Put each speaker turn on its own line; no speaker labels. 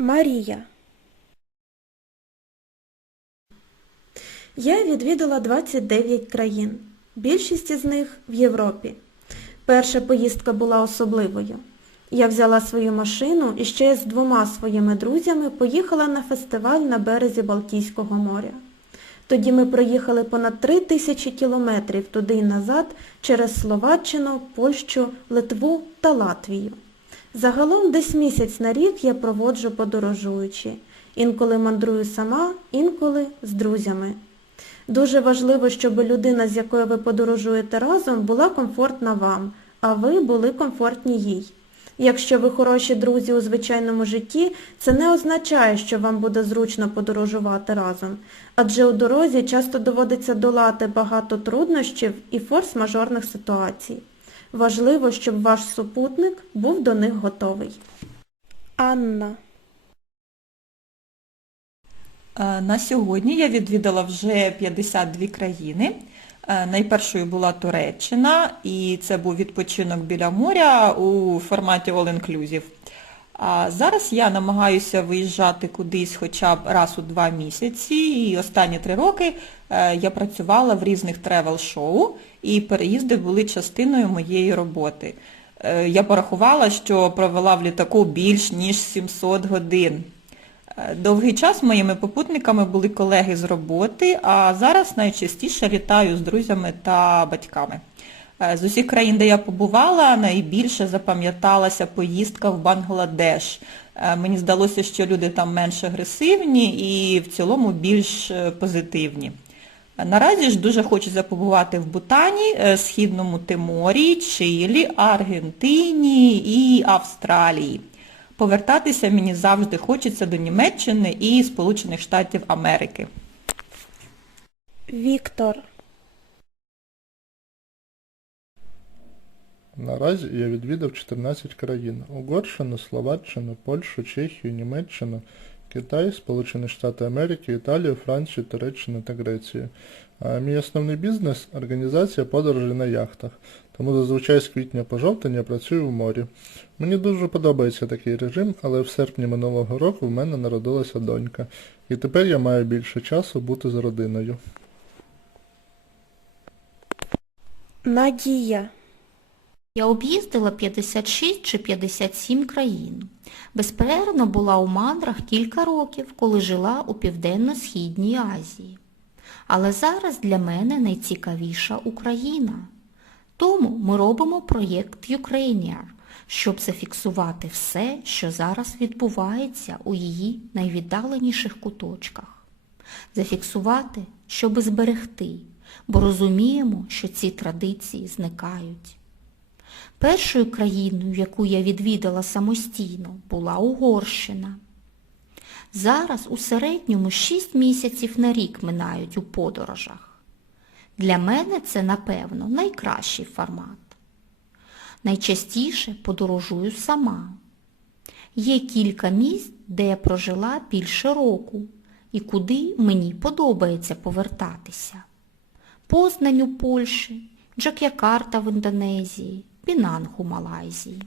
Марія. Я відвідала 29 країн. Більшість із них в Європі. Перша поїздка була особливою. Я взяла свою машину і ще з двома своїми друзями поїхала на фестиваль на березі Балтійського моря. Тоді ми проїхали понад три тисячі кілометрів туди й назад через Словаччину, Польщу, Литву та Латвію. Загалом десь місяць на рік я проводжу подорожуючи. Інколи мандрую сама, інколи з друзями. Дуже важливо, щоб людина, з якою ви подорожуєте разом, була комфортна вам, а ви були комфортні їй. Якщо ви хороші друзі у звичайному житті, це не означає, що вам буде зручно подорожувати разом, адже у дорозі часто доводиться долати багато труднощів і форс-мажорних ситуацій. Важливо, щоб ваш супутник був до них готовий. Анна.
Е, На сьогодні я відвідала вже 52 країни. Е, Найпершою була Туреччина, і це був відпочинок біля моря у форматі All Inclusive. А зараз я намагаюся виїжджати кудись хоча б раз у два місяці, і останні три роки е, я працювала в різних тревел-шоу, і переїзди були частиною моєї роботи. Е, Я порахувала, що провела в літаку більш ніж 700 годин. Е, Довгий час моїми попутниками були колеги з роботи, а зараз найчастіше літаю з друзями та батьками. Е, З усіх країн, де я побувала, найбільше запам'яталася поїздка в Бангладеш. Е, Мені здалося, що люди там менш агресивні і в цілому більш е, позитивні. Наразі ж дуже хочеться побувати в Бутані, Східному Тиморі, Чилі, Аргентині і Австралії. Повертатися мені завжди хочеться до Німеччини і Сполучених Штатів Америки.
Віктор.
Наразі я відвідав 14 країн. Угорщину, Словаччину, Польщу, Чехію, Німеччину, Китай, Сполучені Штати Америки, Італію, Францію, Туреччину та Грецію. А мій основний бізнес – організація подорожей на яхтах. Тому зазвичай з квітня по жовтень я працюю в морі. Мені дуже подобається такий режим, але в серпні минулого року в мене народилася донька. І тепер я маю більше часу бути з родиною.
Надія.
Я об'їздила 56 чи 57 країн. Безперервно була у мандрах кілька років, коли жила у Південно-Східній Азії. Але зараз для мене найцікавіша Україна. Тому ми робимо проєкт Ukrainier, щоб зафіксувати все, що зараз відбувається у її найвіддаленіших куточках. Зафіксувати, щоб зберегти, бо розуміємо, що ці традиції зникають. Першою країною, яку я відвідала самостійно, була Угорщина. Зараз у середньому 6 місяців на рік минають у подорожах. Для мене це, напевно, найкращий формат. Найчастіше подорожую сама. Є кілька місць, де я прожила більше року і куди мені подобається повертатися. Познань у Польщі, Джак'якарта в Індонезії, Пінанг у Малайзії.